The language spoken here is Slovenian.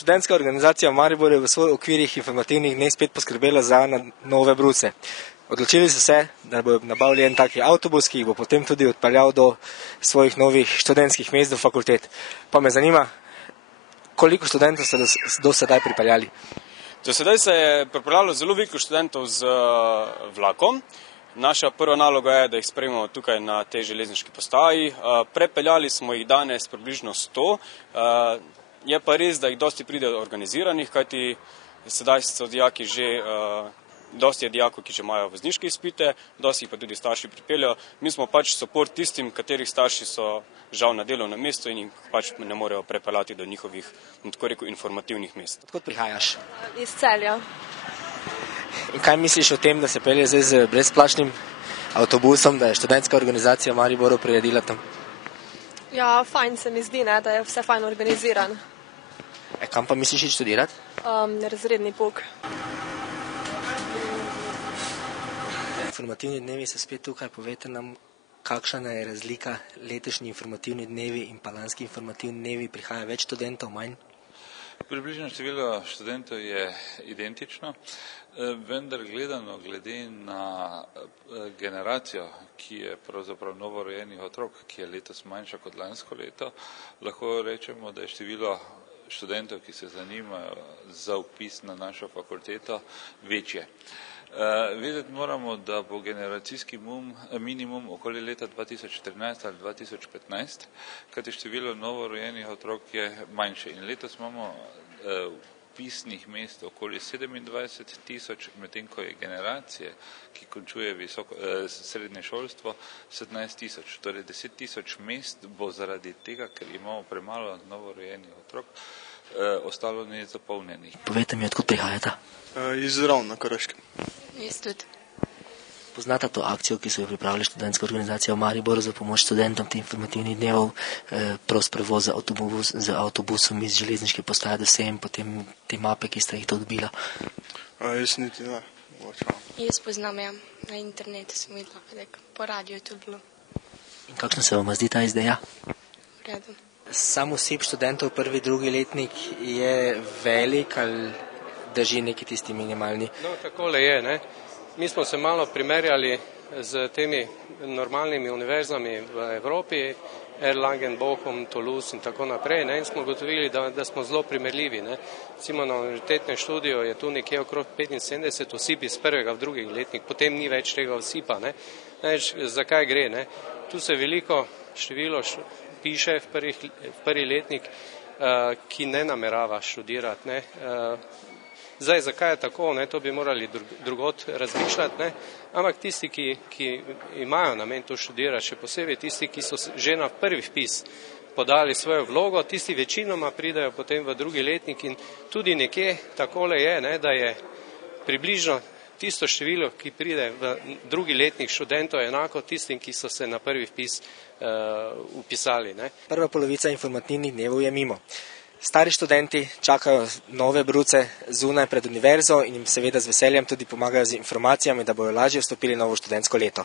Študentska organizacija v Mariboru je v svojih okvirih informativnih dneh spet poskrbela za nove bruce. Odločili so se, da bodo nabavili en taki avtobus, ki jih bo potem tudi odpeljal do svojih novih študentskih mest, do fakultet. Pa me zanima, koliko študentov ste do sedaj pripeljali? Do sedaj se je pripeljalo zelo veliko študentov z vlakom. Naša prva naloga je, da jih sprejmemo tukaj na tej železniški postaji. Prepeljali smo jih danes približno 100. Je pa res, da jih dosti pride organiziranih, kajti sedaj so dijaki že, dosti je dijakov, ki že imajo vozniške izpite, dosti jih pa tudi starši pripeljajo. Mi smo pač support tistim, katerih starši so žal na delovnem mestu in jih pač ne morejo prepeljati do njihovih, tako rekel, informativnih mest. Odkot prihajaš? Iz Celja. In kaj misliš o tem, da se pelje zdaj z brezplačnim avtobusom, da je študentska organizacija v Mariboru priredila tam? Ja, fajn se mi zdi, da je vse fajn organiziran. Kam pa misliš iti študirati? Razredni pouk. Informativni dnevi so spet tukaj, povejte nam, kakšna je razlika letošnji informativni dnevi in pa lanski informativni dnevi, prihaja več študentov, manj? Približno število študentov je identično, vendar gledano glede na generacijo, ki je pravzaprav novorojenih otrok, ki je letos manjša kot lansko leto, lahko rečemo, da je število študentov, ki se zanimajo za vpis na našo fakulteto, večje. Vedeti moramo, da bo generacijski minimum okoli leta 2014 ali 2015, kajti število novorojenih otrok je manjše. In letos imamo vpisnih mest okoli 27.000, medtem ko je generacije, ki končuje srednje šolstvo, 17.000. Torej 10.000 mest bo zaradi tega, ker imamo premalo novorojenih otrok, ostalo nezapolnjenih. Povejte mi, odkud prihajate? Iz Ravn na Koroškem. Jaz tudi. Poznate to akcijo, ki so jo pripravili študentska organizacija v Mariboru za pomoč študentom teh informativnih dnevov, prost prevoz z avtobusom iz železniške postaje do sem, potem te mape, ki ste jih to dobila? Jaz niti ne. Jaz poznam, ja. Na internetu sem videla, po radiju je tudi bilo. In kakšno se vam zdi ta ideja? V redu. Sam osip študentov prvi, drugi letnik je velik ali drži neki tisti minimalni? No, takole je, ne. Mi smo se malo primerjali z temi normalnimi univerzami v Evropi, Erlangen, Bochum, Toulouse in tako naprej, ne, in smo ugotovili, da smo zelo primerljivi, ne. Recimo na univerzitetnem študiju je tu nekje okrog 75 osip iz prvega v drugi letnik, potem ni več tega osipa, ne. Zakaj gre, ne? Tu se veliko število piše v prvi letnik, ki ne namerava študirati, ne. Zdaj, zakaj je tako, ne, to bi morali drugot razmišljati, ne, ampak tisti, ki imajo namen to študirati, še posebej tisti, ki so že na prvi vpis podali svojo vlogo, tisti večinoma pridejo potem v drugi letnik in tudi nekje takole je, ne, da je približno tisto število, ki pride v drugi letnik študentov, enako tistim, ki so se na prvi vpis vpisali, ne. Prva polovica informativnih dnevov je mimo. Stari študenti čakajo nove bruce zunaj pred univerzo in jim seveda z veseljem tudi pomagajo z informacijami, da bojo lažje vstopili novo študentsko leto.